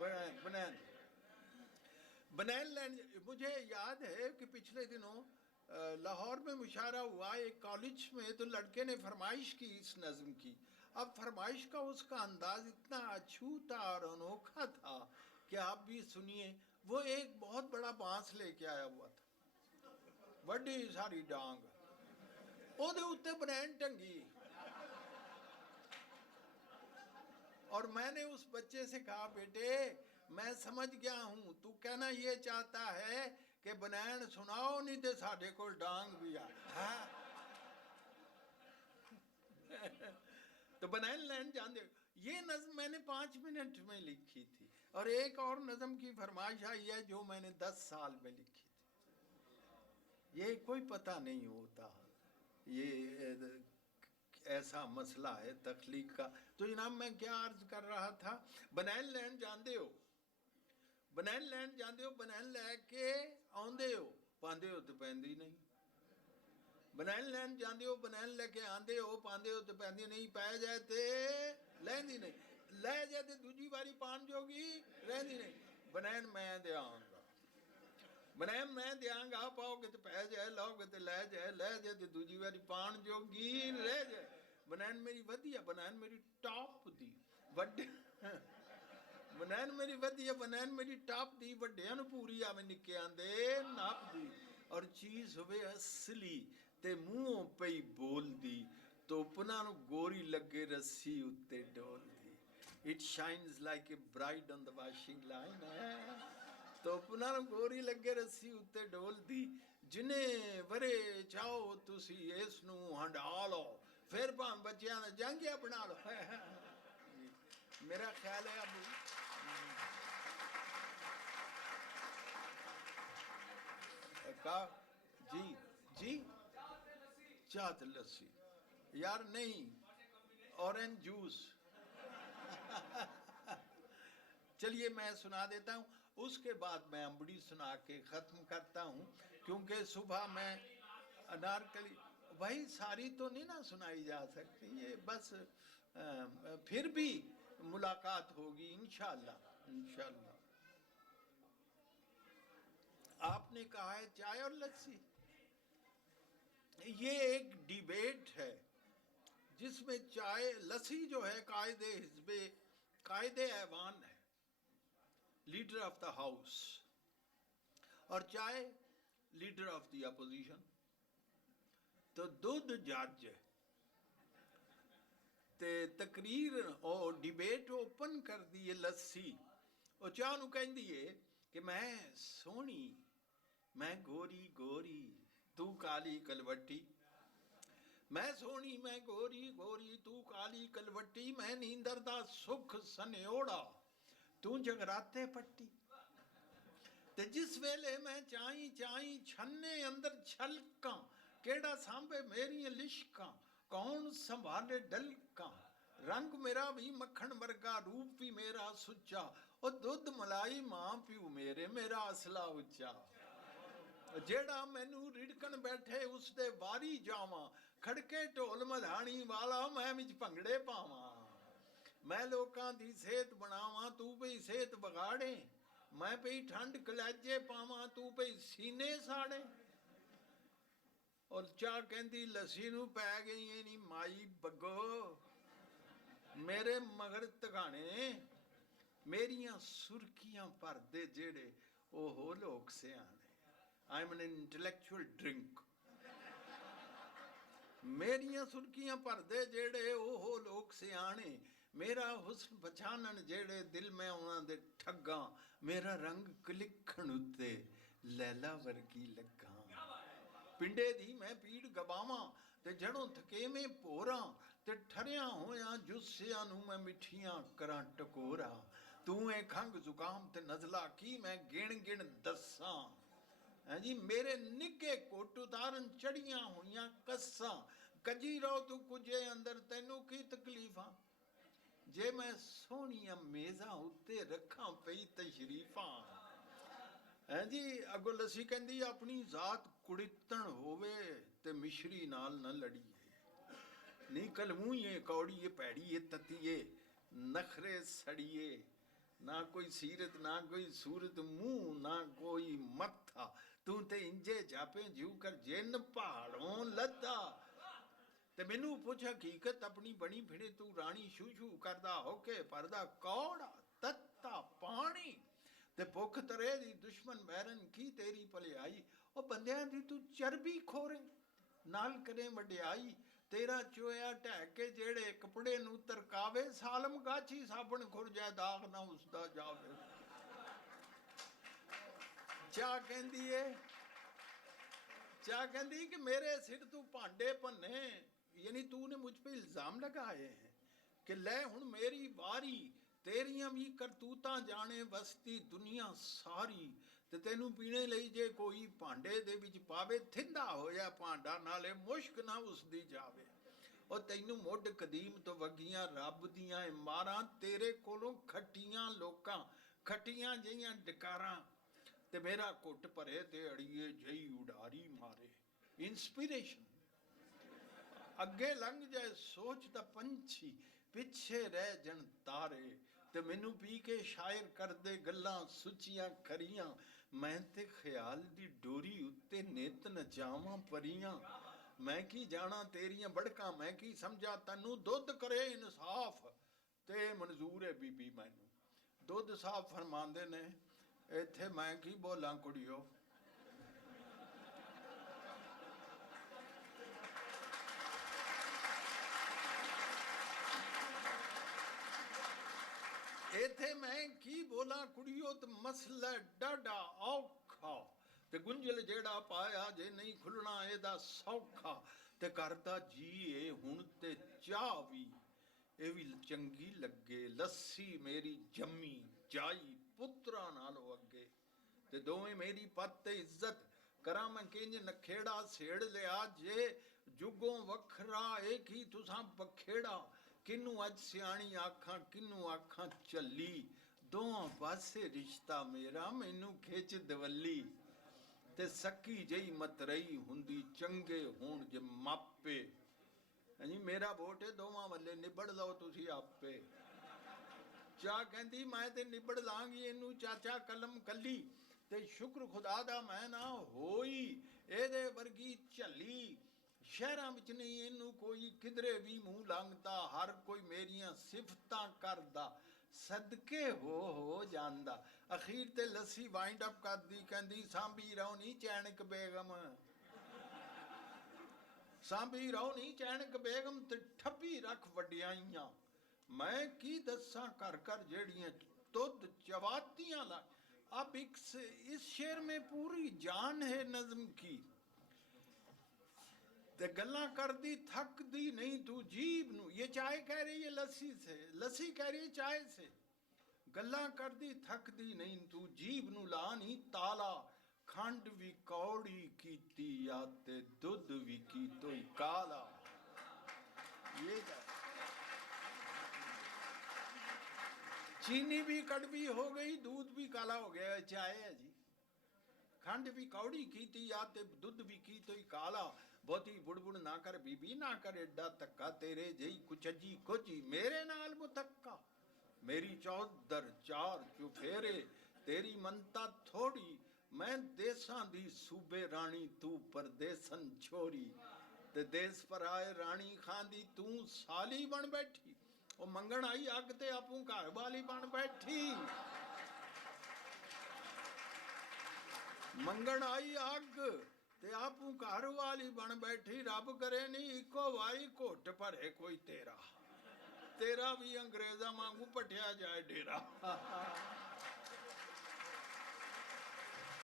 बनैन बनैन land. मुझे याद है कि पिछले दिनों लाहौर में मुशायरा हुआ एक कॉलेज में, तो लड़के ने फरमाइश की इस नज़म की। अब फरमाइश का उसका अंदाज इतना अछूता और अनोखा था कि आप भी सुनिए। वो एक बहुत बड़ा बांस लेके आया हुआ था, बड़ी सारी डांग, ओदे उत्ते बनैन टंगी। और मैंने उस बच्चे से कहा, बेटे मैं समझ गया हूं, तू कहना ये चाहता है कि बनैन सुनाओ, नहीं तो साढ़े को डांग भी आ। तो बनैन लैंड जानते हो, ये नज़म मैंने 5 मिनट में लिखी थी। और एक और नज़म की फरमाइश आई है जो मैंने 10 साल में लिखी थी। ये कोई पता नहीं होता, ये ऐसा मसला है तख्लीक का। तो जनाब मैं क्या अर्ज कर रहा था, बनैन लैंड जानते हो, बनैन लैंड जानते हो, बनैन लैके आंदे हो, पांदे हो तो पैंदी नहीं। बनैन लैंड जानते हो, बनैन लेके आंदे हो, पांदे हो तो पैंदी नहीं। पै जाए ते लैंदी नहीं, लै जाए ते दूजी बारी पान जोगी रहंदी नहीं। बनैन मैं देंगा, बनैन मैं देंगा, पाओगे तो पै जाए, लाओगे तो लै जाए, लै जाए तो दूजी बारी पान जोगी रह जाए। बनैन मेरी वधिया, बनैन मेरी टॉप दी वड्डे, बनैन मेरी वधिया, बनैन मेरी टॉप दी, वड्डियां नूं पूरी आवे निक्कियां दे नप दी। और चीज़ होवे असली ते मूहों पई बोलदी, ਧੁੱਪਨਾਂ ਨੂੰ ਗੋਰੀ ਲੱਗੇ ਰੱਸੀ ਉੱਤੇ ਡੋਲਦੀ। It shines like a bride on the washing line. ਧੁੱਪਨਾਂ ਨੂੰ ਗੋਰੀ ਲੱਗੇ ਰੱਸੀ ਉੱਤੇ ਡੋਲਦੀ। ਜਿੰਨੇ ਵਰੇ ਚਾਹੋ ਤੁਸੀਂ ਇਸ ਨੂੰ ਹੰਢਾ ਲਓ, ਫਿਰ ਭਾਵੇਂ ਬੱਚਿਆਂ ਦਾ ਜਾਂਗਿਆ ਬਣਾ ਲਓ। ਮੇਰਾ ਖਿਆਲ ਹੈ ਅਬੂ का जी जी चाह ते लस्सी यार नहीं, ऑरेंज जूस। चलिए मैं सुना देता हूँ, उसके बाद मैं अम्बड़ी सुना के ख़त्म करता हूँ, क्योंकि सुबह मैं अनारकली भाई सारी तो नहीं ना सुनाई जा सकती, ये बस फिर भी मुलाकात होगी इंशाअल्लाह इंशाअल्लाह। आपने कहा है चाय और लस्सी, ये एक डिबेट है जिसमें चाय लस्सी जो है कायदे हिस्बे कायदे ऐवान है, लीडर ऑफ द हाउस, और चाय लीडर ऑफ द अपोजिशन। तो दुध जज ते तकरीर और डिबेट ओपन कर दी है लस्सी। और चाह नूं कहंदी है कि मैं सोहनी, मैं गोरी गोरी तू काली कलवटी, मैं सोहनी मैं गोरी गोरी तू काली कलवटी, मैं नींदर दा सुख सन्योड़ा तू जगराते पट्टी। ते जिस वेले मैं चाई चाई छन्ने अंदर छलकां, केड़ा सांभे मेरियां लिशकां, कौन संभाले डलकां, रंग मेरा भी मक्खन वर्गा, रूप भी मेरा सुच्चा, और दुध मलाई मां प्यू मेरे, मेरा असला उच्चा। जेड़ा मैनू रिड़कन बैठे उसदे वारी जावां, खड़के ढोल मधाणी वाला मैं विच भंगड़े पावां। मैं लोकां दी सेहत बनावां तू पई सेहत बगाड़े, मैं पई ठंड कलैजे पावां तू पई सीने साड़े। और चाह कहंदी लस्सी नूं पै गई है नी माई बग्गो, मेरे मगर तगाने मेरियां सुर्खियां भरदे जेड़े ओहो लोक सियाने। I am an intellectual drink. मेरियां सुर्खियां भरदे जेड़े ओहो लोक सियाने, मेरा हुस्न पछानन जेड़े दिल में उन्हां दे ठग्गां, मेरा रंग कलिखण उत्ते लैला वर्गी लग्गां। पिंडे दी मैं पीड़ गवावां ते जड़ों थकेवें भोरां, ते ठरियां होयां जुस्सियां नूं मैं मिठियां करां टकोरां। तू ए खंघ जुकाम ते नज़ला की मैं गिण गिण दस्सां, हैं जी मेरे निगे घुट उतारन चढ़ियां हुईयां कस्सां, कजी रहो तू कुझे अंदर तैनू की तकलीफां, जे मैं सोहणियां मेज़ां उत्ते रखां पई तशरीफां। हैं जी अगो लस्सी कहंदी अपनी जात कुड़ितण होवे ते मिश्री नाल न लड़ीए, नी कलमूईए कौड़ीए पैड़ीए ततीए नखरे सड़िए, ना कोई सीरत ना कोई सूरत मुंह ना कोई मत्था, तू ते इंजे जापे जीव कर जिन पहाड़ों लद्दा। ते मैनू पुछ हकीकत अपनी बनी फिरे, तू रानी शू शू करदा होके परदा कौड़ा तत्ता पानी। ते भुख तरे दी दुश्मन बैरन की तेरी भलियाई, ओ बंदियां दी तू चरबी खोरे नाल करे वड्याई। तेरा चोया ढह के जेड़े कपड़े नू तरकावे, सालम गाछी साबण खुर जाए दाग ना उसदा जावे। चा कहंदी है, चा कहंदी कि मेरे सिर तू भांडे भन्ने, यानी तूने मुझ पे इल्जाम लगाए हैं कि ले हुण मेरी वारी, तेरियां भी करतूतां जाने वसती दुनिया सारी। ते तैनू पीने लई जे कोई भांडे दे विच पावे, थिंदा होया भांडा नाले मुश्क ना उसदी जावे। और तैनू मुढ़ कदीम तो वगियां रब दियां मारां, तेरे कोलों खट्टियां लोकां खट्टियां जिहियां डकारां। ते मेरा घुट भरे ते अड़िए जई उडारी मारे। इंस्पिरेशन अगे लंघ जाए सोच दा पंछी, पिछे रह जन तारे। ते मैनू पी के शायर कर दे गल्लां सुचियां खरियां, मैं ते ख्याल दी डोरी उत्ते नित नचावां परियां। मैं की जाना तेरियां बड़कां, मैं की समझा तैनू, दुध करे इंसाफ ते मंजूर है बीबी मैनू। दुध साफ फरमांदे ने, इत्थे मैं की बोलां कुड़ियो। इत्थे मैं की बोला कुड़ियो, ते मसला डाडा औखा। ते गुंजल जेड़ा पाया जे नहीं खुलना एदा सौखा। ते करदा जी ए हुण ते चाह भी, ए भी चंगी लगे लस्सी मेरी जम्मी जाई पुत्रा नालों अगे। ते दोवें मेरी पत ते इज्जत करा मैं किंज नखेड़ा सेड़ लिया, जे जुगों वखरा एक ही तुसां बखेड़ा। किनू अज सियाणी आखां किनू आखां चली, दोहां पासे रिश्ता मेरा मैनू खिच दवली। ते सकी जई मतरई हुंदी चंगे होण जे मापे, जी मेरा वोट है दोवां वल्ले निबड़ लो तुसी आपे। चा कहंदी मैं ते निबड़ लांगी इनू चाचा कलम कली, ते शुक्र खुदा दा मैं ना होई एदे वर्गी झली। शहरां विच नहीं इनू कोई किधरे भी मूँह लंघदा, हर कोई मेरियां सिफतां करदा, सदके हो जांदा। अखीर ते लस्सी वाइंड अप करदी कहंदी, सांभी रहो नी चैनक बेगम, सांभी रहो नी चैनक बेगम, ते ठप्पी रख वड्याइयां। मैं की दस्सां कर कर जेड़ियां तुद चवातियां ला। अब इस शेर में पूरी जान है नज्म की। ते गल्ला कर दी थक दी नहीं तू जीब नू, ये चाय कह रही है लस्सी से, लस्सी कह रही है चाय से। गल्ला कर दी थक दी नहीं तू जीब नू ला नहीं ताला, खंड भी कौड़ी कीती या ते दुध भी की तो काला। ये चीनी भी कड़वी हो गई, दूध भी काला हो गया, चाय है जी। खंड भी कौड़ी कीती या ते दुध भी की तो काला। बहुती बुड़बुड़ ना कर बीबी ना कर एडा धक्का, तेरे जई कुचजी कुछ मेरे नाल मुतक्का। मेरी चौधर चार चुफेरे तेरी मनता थोड़ी, मैं देसां दी सूबे रानी तू परदेसन छोरी। ते देस पर आए रानी खां दी तू साली बन बैठी, ओ मंगण आई अग ते आपू घर वाली बन बैठी। मंगण आई अग ते आपू घर वाली बन बैठी, रब करे नी इको वाई घुट भरे कोई तेरा, तेरा भी अंग्रेजा वांगू पटिया जाए डेरा।